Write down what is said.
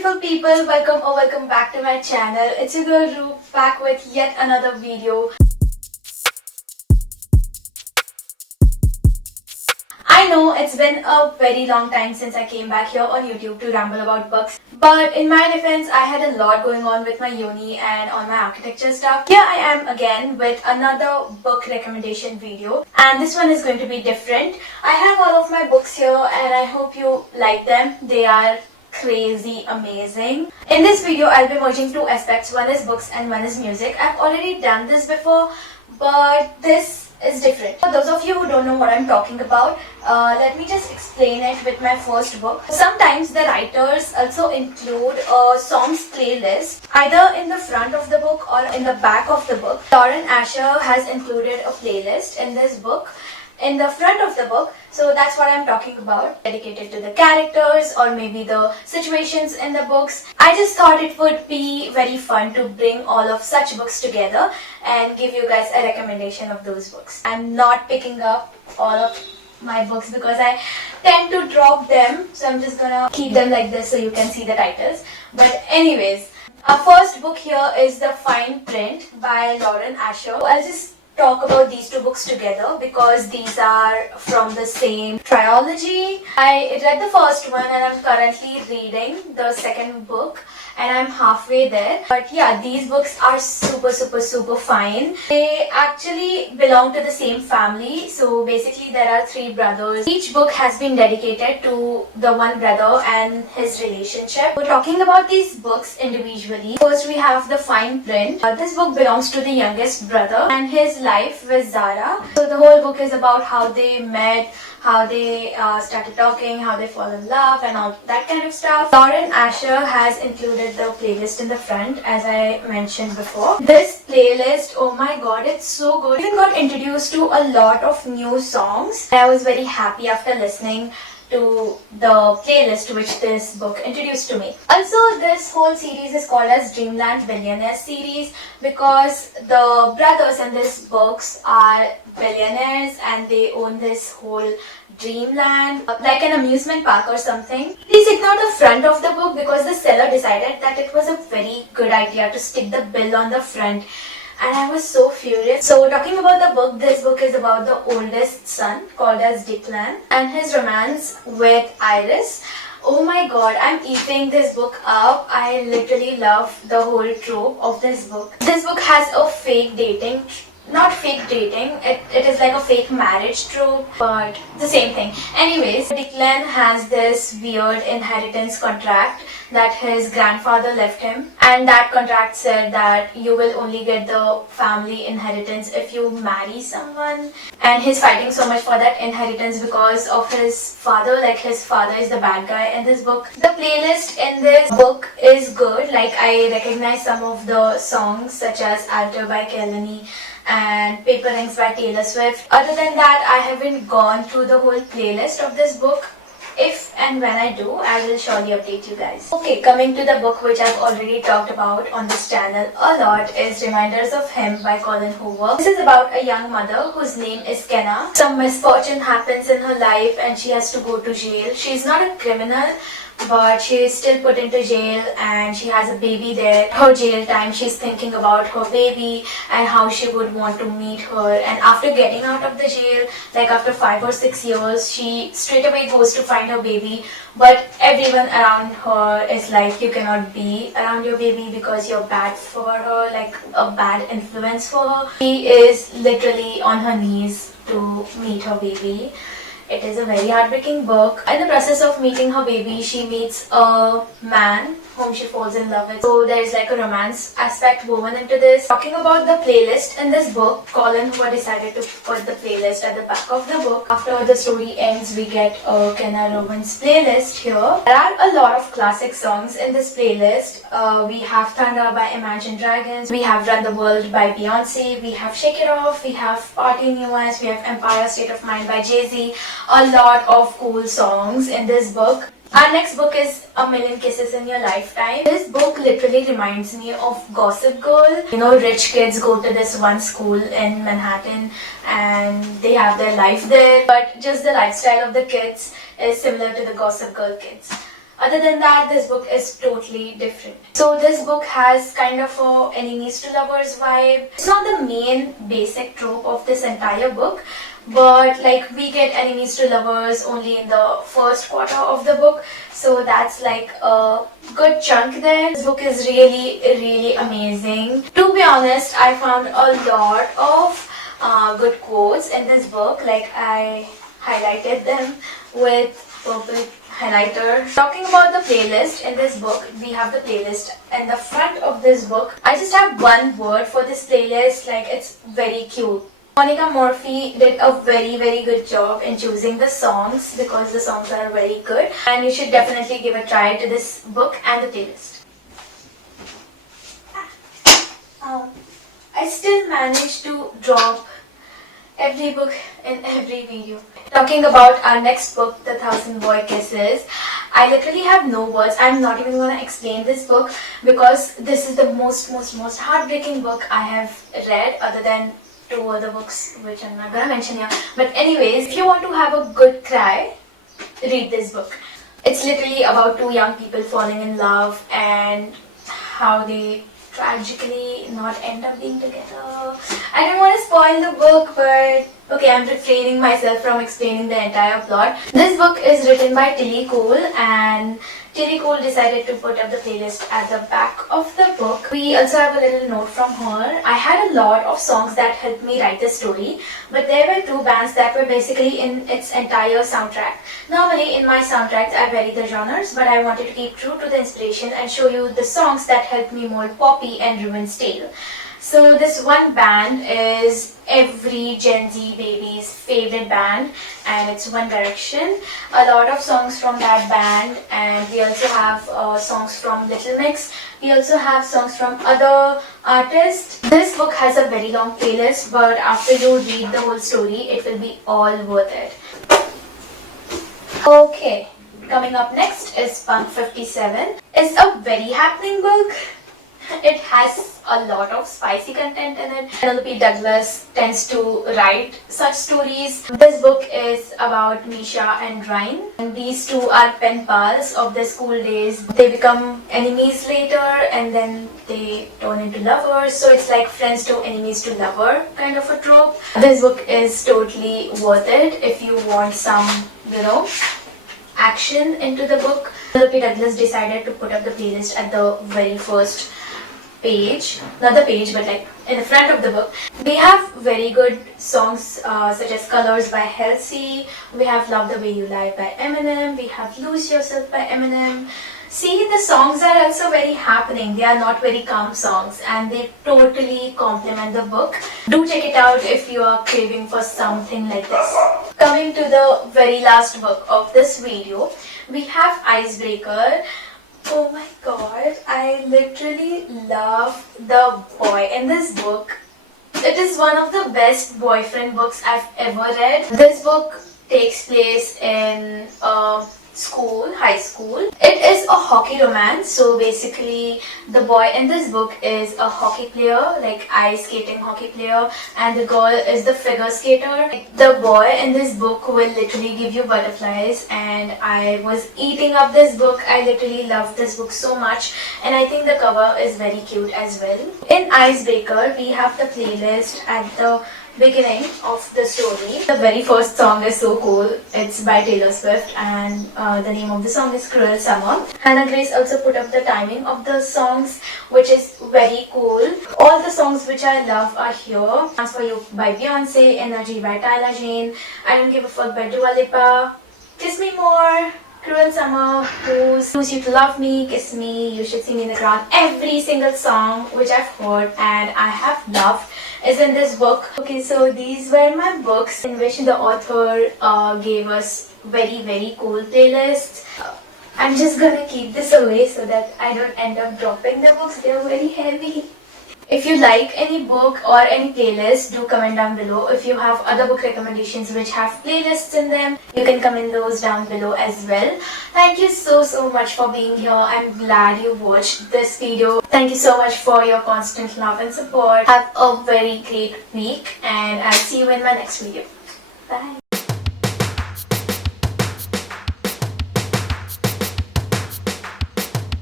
beautiful people, welcome back to my channel. It's your girl Ru back with yet another video. I know it's been a very long time since I came back here on YouTube to ramble about books, but in my defense I had a lot going on with my uni and on my architecture stuff. Here I am again with another book recommendation video, and this one is going to be different. I have all of my books here and I hope you like them. They are crazy amazing. In this video I'll be merging two aspects. One is books and one is music. I've already done this before, but this is different. For those of you who don't know what I'm talking about, let me just explain it with my first book. Sometimes the writers also include a songs playlist either in the front of the book or in the back of the book. Lauren Asher has included a playlist in this book in the front of the book, so that's what I'm talking about, dedicated to the characters or maybe the situations in the books. I just thought it would be very fun to bring all of such books together and give you guys a recommendation of those books. I'm not picking up all of my books because I tend to drop them, so I'm just gonna keep them like this so you can see the titles. But anyways, our first book here is The Fine Print by Lauren Asher. I'll just talk about these two books together because these are from the same trilogy. I read the first one and I'm currently reading the second book and I'm halfway there. But yeah, these books are super fine. They actually belong to the same family. So basically there are three brothers. Each book has been dedicated to the one brother and his relationship. We're talking about these books individually. First we have The Fine Print. This book belongs to the youngest brother and his life with Zara. So the whole book is about how they met, how they started talking, how they fall in love and all that kind of stuff. Lauren Asher has included the playlist in the front, as I mentioned before. This playlist, oh my god, it's so good. I even got introduced to a lot of new songs. I was very happy after listening to the playlist which this book introduced to me. Also, this whole series is called as Dreamland Billionaire series because the brothers in this books are billionaires and they own this whole dreamland, like an amusement park or something. Please ignore the front of the book because the seller decided that it was a very good idea to stick the bill on the front. And I was so furious. So talking about the book, this book is about the oldest son called as Declan and his romance with Iris. Oh my god, I'm eating this book up. I literally love the whole trope of this book. This book has a fake dating, not fake dating, it is like a fake marriage trope, but the same thing. Anyways, Declan has this weird inheritance contract that his grandfather left him, and that contract said that you will only get the family inheritance if you marry someone, and he's fighting so much for that inheritance because of his father. Like, his father is the bad guy in this book. The playlist in this book is good. Like, I recognize some of the songs such as Alter by Kelani and Paper Rings by Taylor Swift. Other than that, I haven't gone through the whole playlist of this book. If and when I do, I will surely update you guys. Okay, coming to the book which I've already talked about on this channel a lot is Reminders of Him by Colin Hoover. This is about a young mother whose name is Kenna. Some misfortune happens in her life and she has to go to jail. She's not a criminal, but she is still put into jail and she has a baby there. Her jail time, she's thinking about her baby and how she would want to meet her. And after getting out of the jail, like after 5 or 6 years, she straight away goes to find her baby. But everyone around her is like, you cannot be around your baby because you're bad for her, like a bad influence for her. She is literally on her knees to meet her baby. It is a very heartbreaking book. In the process of meeting her baby, she meets a man whom she falls in love with. So there is like a romance aspect woven into this. Talking about the playlist in this book, Colin Hoover decided to put the playlist at the back of the book. After the story ends, we get a Kenna Robbins playlist here. There are a lot of classic songs in this playlist. We have Thunder by Imagine Dragons, we have Run the World by Beyonce, we have Shake It Off, we have Party in US, we have Empire State of Mind by Jay-Z. A lot of cool songs in this book. Our next book is A Million Kisses in Your Lifetime. This book literally reminds me of Gossip Girl. You know, rich kids go to this one school in Manhattan and they have their life there, but just the lifestyle of the kids is similar to the Gossip Girl kids. Other than that, this book is totally different. So this book has kind of a enemies to lovers vibe. It's not the main basic trope of this entire book, but like we get enemies to lovers only in the first quarter of the book, so that's like a good chunk there. This book is really amazing. To be honest, I found a lot of good quotes in this book. Like I highlighted them with purple highlighter. Talking about the playlist in this book, we have the playlist in the front of this book. I just have one word for this playlist, like it's very cute. Monica Murphy did a very good job in choosing the songs because the songs are very good, and you should definitely give a try to this book and the playlist. I still managed to drop every book in every video. Talking about our next book, The Thousand Boy Kisses, I literally have no words. I'm not even going to explain this book because this is the most heartbreaking book I have read, other than two other books which I'm not gonna mention here. But anyways, if you want to have a good cry, read this book. It's literally about two young people falling in love and how they tragically not end up being together. I don't want to spoil the book, but okay, I'm refraining myself from explaining the entire plot. This book is written by Tilly Cole, and Tilly Cole decided to put up the playlist at the back of the book. We also have a little note from her. I had a lot of songs that helped me write the story, but there were two bands that were basically in its entire soundtrack. Normally in my soundtracks I vary the genres, but I wanted to keep true to the inspiration and show you the songs that helped me mold Poppy and Ruin's Tale. So this one band is every Gen Z baby's favorite band, and it's One Direction. A lot of songs from that band, and we also have songs from Little Mix. We also have songs from other artists. This book has a very long playlist, but after you read the whole story, it will be all worth it. Okay, coming up next is Punk 57. It's a very happening book. It has a lot of spicy content in it. Penelope Douglas tends to write such stories. This book is about Misha and Ryan. And these two are pen pals of their school days. They become enemies later and then they turn into lovers. So it's like friends to enemies to lover kind of a trope. This book is totally worth it if you want some, action into the book. Penelope Douglas decided to put up the playlist at the very first page, not the page but like in the front of the book. We have very good songs such as Colors by Halsey, we have Love the Way You Lie by Eminem, we have Lose Yourself by Eminem. See, the songs are also very happening. They are not very calm songs and they totally complement the book. Do check it out if you are craving for something like this. Coming to the very last book of this video, we have Icebreaker. Oh my god, I literally love the boy in this book. It is one of the best boyfriend books I've ever read. This book takes place in high school. It is a hockey romance, so basically the boy in this book is a hockey player, like ice skating hockey player, and the girl is the figure skater. The boy in this book will literally give you butterflies, and I was eating up this book. I literally loved this book so much, and I think the cover is very cute as well. In Icebreaker, we have the playlist at the beginning of the story. The very first song is so cool. It's by Taylor Swift, and the name of the song is Cruel Summer. Hannah Grace also put up the timing of the songs, which is very cool. All the songs which I love are here. Dance for You by Beyonce, Energy by Tyler Jane, I Don't Give a Fuck by Dua Lipa, Kiss Me More, Cruel Summer, Who's You to Love Me, Kiss Me, You Should See Me in the Ground. Every single song which I've heard and I have loved is in this book. Okay, so these were my books in which the author gave us very cool playlists. I'm just gonna keep this away so that I don't end up dropping the books. They're very heavy. If you like any book or any playlist, do comment down below. If you have other book recommendations which have playlists in them, you can comment those down below as well. Thank you so much for being here. I'm glad you watched this video. Thank you so much for your constant love and support. Have a very great week, and I'll see you in my next video. Bye.